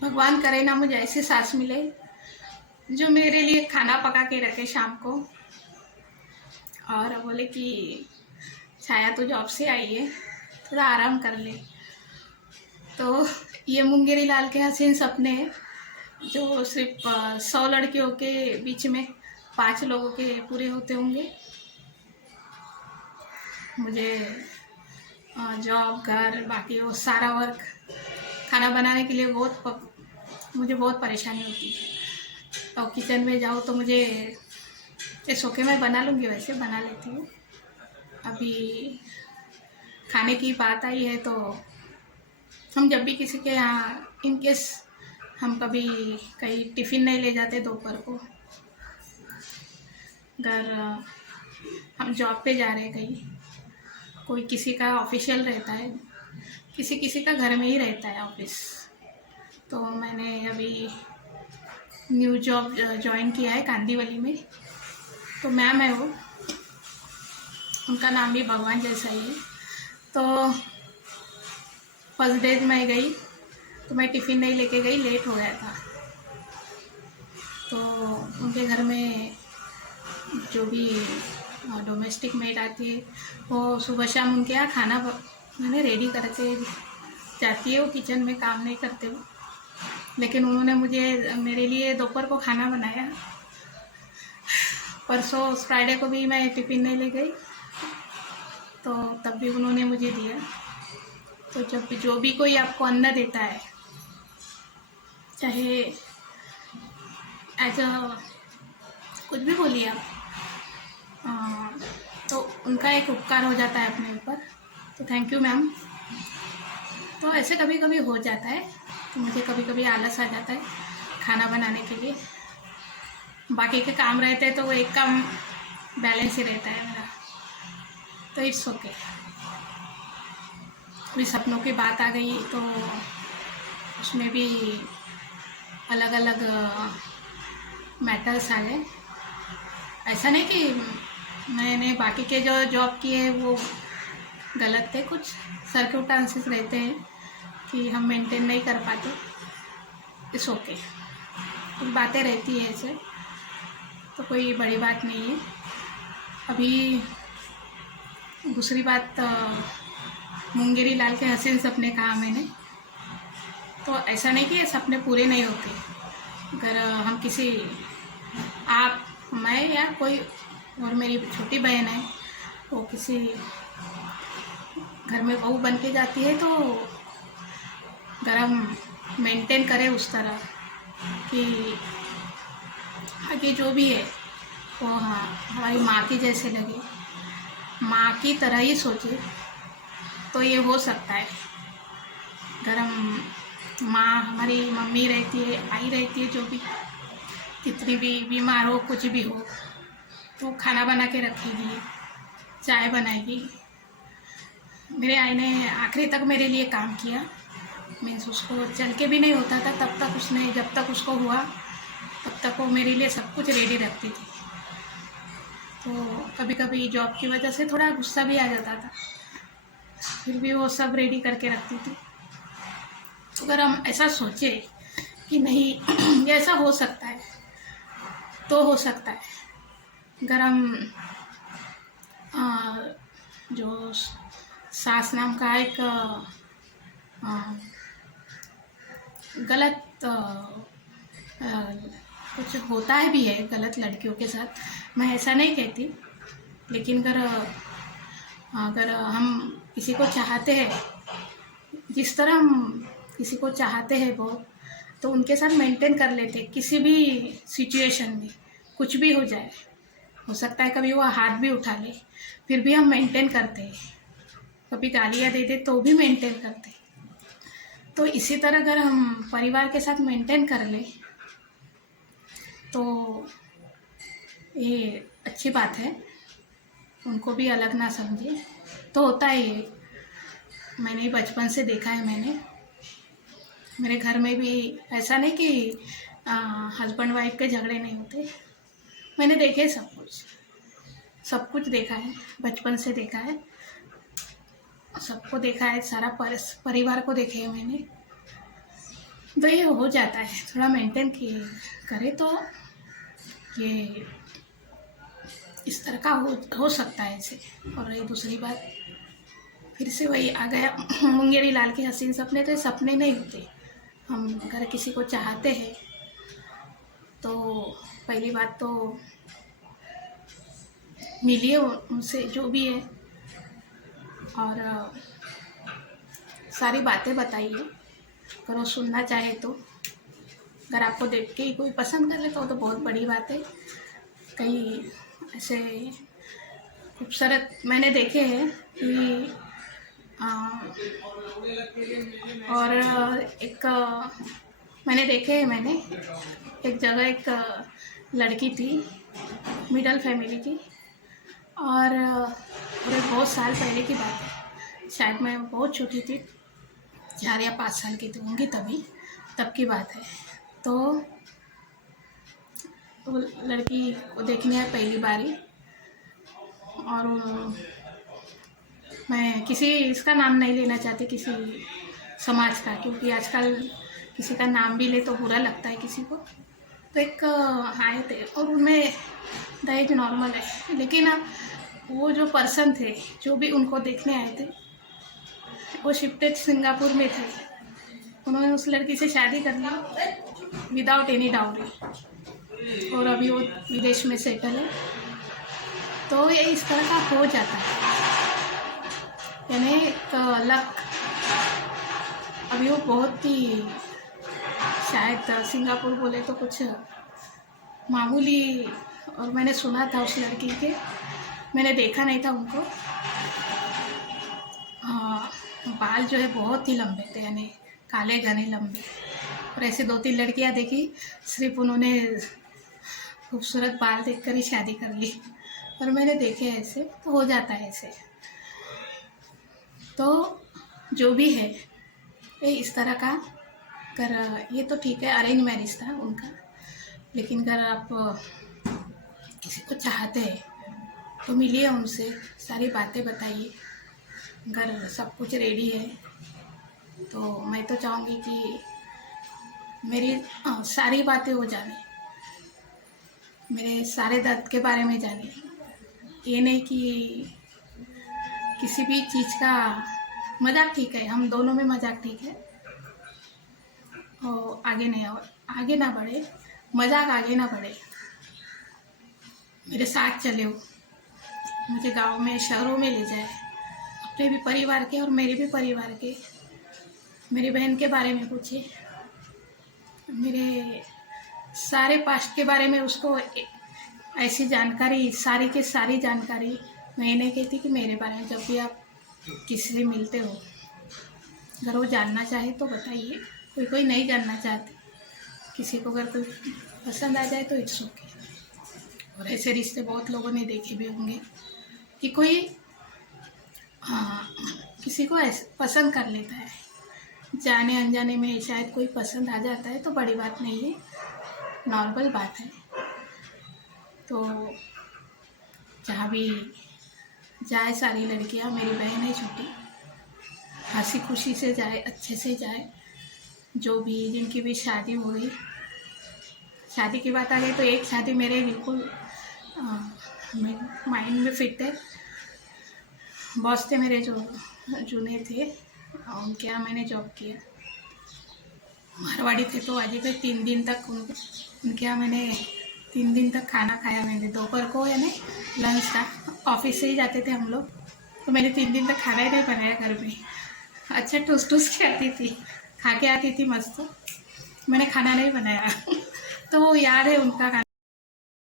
भगवान करे ना मुझे ऐसी सास मिले जो मेरे लिए खाना पका के रखे शाम को और बोले कि छाया तो जॉब से आई है, थोड़ा आराम कर ले। तो ये मुंगेरी लाल के हसीन सपने हैं जो सिर्फ 100 लड़कियों के बीच में 5 लोगों के पूरे होते होंगे। मुझे जॉब, घर, बाकी वो सारा वर्क, खाना बनाने के लिए मुझे बहुत परेशानी होती है। और किचन में जाओ तो मुझे इस ओके मैं बना लूँगी, वैसे बना लेती हूँ। अभी खाने की बात आई है तो हम जब भी किसी के यहाँ इन केस हम कभी कहीं टिफ़िन नहीं ले जाते दोपहर को, अगर हम जॉब पे जा रहे हैं कहीं, कोई किसी का ऑफिशियल रहता है, किसी किसी का घर में ही रहता है ऑफिस। तो मैंने अभी न्यू जॉब ज्वाइन किया है कांदीवली में। तो मैम है वो, उनका नाम भी भगवान जैसा ही है। तो फर्स्ट डे मैं गई तो मैं टिफ़िन नहीं लेके गई, लेट हो गया था। तो उनके घर में जो भी डोमेस्टिक मेड आती है वो सुबह शाम उनके यहाँ खाना मैंने रेडी करके जाती है। वो किचन में काम नहीं करते वो, लेकिन उन्होंने मेरे लिए दोपहर को खाना बनाया। परसों फ्राइडे को भी मैं टिफ़िन नहीं ले गई तो तब भी उन्होंने मुझे दिया। तो जब भी जो भी कोई आपको अन्न देता है, चाहे एज अ कुछ भी बोलिए आप, तो उनका एक उपकार हो जाता है अपने ऊपर। तो थैंक यू मैम। तो ऐसे कभी कभी हो जाता है तो मुझे कभी कभी आलस आ जाता है खाना बनाने के लिए। बाकी के काम रहते हैं तो वो एक काम बैलेंस ही रहता है मेरा, तो इट्स ओके। अभी सपनों की बात आ गई तो उसमें भी अलग अलग मैटर्स आ गए। ऐसा नहीं कि मैंने बाकी के जो जॉब किए वो गलत थे, कुछ सर्कमस्टेंसेस रहते हैं कि हम मेंटेन नहीं कर पाते, इट्स ओके। कुछ बातें रहती है ऐसे, तो कोई बड़ी बात नहीं है। अभी दूसरी बात, मुंगेरी लाल के हसीन सपने कहा मैंने, तो ऐसा नहीं कि ये सपने पूरे नहीं होते। अगर हम किसी, आप, मैं या कोई और मेरी छोटी बहन है, वो किसी घर में बहू बन के जाती है तो अगर हम मेंटेन करें उस तरह कि आगे जो भी है वो हमारी माँ की जैसे लगे, माँ की तरह ही सोचे, तो ये हो सकता है। अगर हम माँ, हमारी मम्मी रहती है, आई रहती है, जो भी कितनी भी बीमार हो, कुछ भी हो, तो खाना बना के रखेगी, चाय बनाएगी। मेरे आई ने आखिरी तक मेरे लिए काम किया, मीन्स उसको चल के भी नहीं होता था तब तक उसने, जब तक उसको हुआ तब तक वो मेरे लिए सब कुछ रेडी रखती थी। तो कभी कभी जॉब की वजह से थोड़ा गुस्सा भी आ जाता था, फिर भी वो सब रेडी करके रखती थी। तो अगर हम ऐसा सोचे कि नहीं ये ऐसा हो सकता है तो हो सकता है। अगर हम जो सास नाम का एक गलत कुछ होता है भी है गलत लड़कियों के साथ, मैं ऐसा नहीं कहती, लेकिन अगर हम किसी को चाहते हैं, जिस तरह हम किसी को चाहते हैं वो, तो उनके साथ मेंटेन कर लेते किसी भी सिचुएशन में, कुछ भी हो जाए। हो सकता है कभी वो हाथ भी उठा ले, फिर भी हम मेंटेन करते हैं। कभी गालियाँ दे दे तो भी मेंटेन करते हैं। तो इसी तरह अगर हम परिवार के साथ मेंटेन कर ले तो ये अच्छी बात है, उनको भी अलग ना समझे। तो होता है ये, मैंने बचपन से देखा है। मैंने मेरे घर में भी ऐसा नहीं कि हस्बैंड वाइफ के झगड़े नहीं होते, मैंने देखे सब कुछ देखा है, बचपन से देखा है, सबको देखा है, सारा परिवार को देखे है मैंने। तो ये हो जाता है, थोड़ा मेंटेन किए करे तो ये इस तरह का हो सकता है ऐसे। और रही दूसरी बात, फिर से वही आ गया मुंगेरी लाल के हसीन सपने। तो ये सपने नहीं होते, हम अगर किसी को चाहते हैं तो पहली बात तो मिलिए उनसे जो भी है, और सारी बातें बताइए अगर वो सुनना चाहे तो। अगर आपको देख के ही कोई पसंद कर ले तो बहुत बड़ी बात है। कई ऐसे खूबसूरत मैंने देखे हैं कि और एक मैंने देखे हैं, मैंने एक जगह एक लड़की थी मिडल फैमिली की, और बहुत साल पहले की बात है, शायद मैं बहुत छोटी थी, 4 या 5 साल की थी होंगी तब की बात है। तो लड़की को देखने आए पहली बारी, और मैं किसी इसका नाम नहीं लेना चाहती, किसी समाज का, क्योंकि आजकल किसी का नाम भी ले तो बुरा लगता है किसी को। तो एक आए थे और उनमें दहेज नॉर्मल है, लेकिन अब वो जो पर्सन थे जो भी उनको देखने आए थे वो शिफ्टेड सिंगापुर में थे। उन्होंने उस लड़की से शादी कर ली विदाउट एनी डाउरी, और अभी वो विदेश में सेटल है। तो ये इस तरह का हो जाता है, यानी लक। अभी वो बहुत ही शायद सिंगापुर बोले तो कुछ मामूली, और मैंने सुना था उस लड़की के, मैंने देखा नहीं था उनको, बाल जो है बहुत ही लंबे थे, यानी काले घने लंबे। और ऐसे 2-3 लड़कियां देखी, सिर्फ उन्होंने खूबसूरत बाल देखकर ही शादी कर ली। और मैंने देखे ऐसे, तो हो जाता है ऐसे। तो जो भी है ये इस तरह का कर, ये तो ठीक है, अरेंज मैरिज था उनका, लेकिन अगर आप किसी को चाहते हैं तो मिलिए उनसे, सारी बातें बताइए। अगर सब कुछ रेडी है तो मैं तो चाहूँगी कि मेरी सारी बातें वो जाने, मेरे सारे दर्द के बारे में जाने। ये नहीं कि किसी भी चीज़ का मजाक ठीक है, हम दोनों में मजाक ठीक है, और आगे ना बढ़े, मजाक आगे ना बढ़े। मेरे साथ चले हो, मुझे गांव में शहरों में ले जाए, अपने भी परिवार के और मेरे भी परिवार के, मेरी बहन के बारे में पूछे, मेरे सारे पास्ट के बारे में उसको ऐसी जानकारी, सारी की सारी जानकारी। मैं नहीं कहती कि मेरे बारे में, जब भी आप किसी से मिलते हो अगर वो जानना चाहे तो बताइए, कोई नहीं जानना चाहते, किसी को अगर कोई पसंद आ जाए तो इट्स ओके। और ऐसे रिश्ते बहुत लोगों ने देखे भी होंगे कि कोई किसी को ऐसे पसंद कर लेता है, जाने अनजाने में शायद कोई पसंद आ जाता है, तो बड़ी बात नहीं है, नॉर्मल बात है। तो जहाँ भी जाए सारी लड़कियाँ, मेरी बहन है छोटी, हंसी खुशी से जाए, अच्छे से जाए। जो भी जिनकी भी शादी हो गई, शादी की बात आ गई तो एक शादी मेरे बिल्कुल माइंड में फिट है। बॉस थे मेरे जो जूनियर थे, उनके यहाँ मैंने जॉब किया, मारवाड़ी थे, तो आज पे 3 दिन तक उनके यहाँ मैंने 3 दिन तक खाना खाया मैंने, दोपहर को यानी लंच था, ऑफिस से ही जाते थे हम लोग, तो मैंने 3 दिन तक खाना ही नहीं बनाया घर में। अच्छा टूस के आती थी, खा के आती थी मस्त, मैंने खाना नहीं बनाया। तो वो याद है उनका खाना।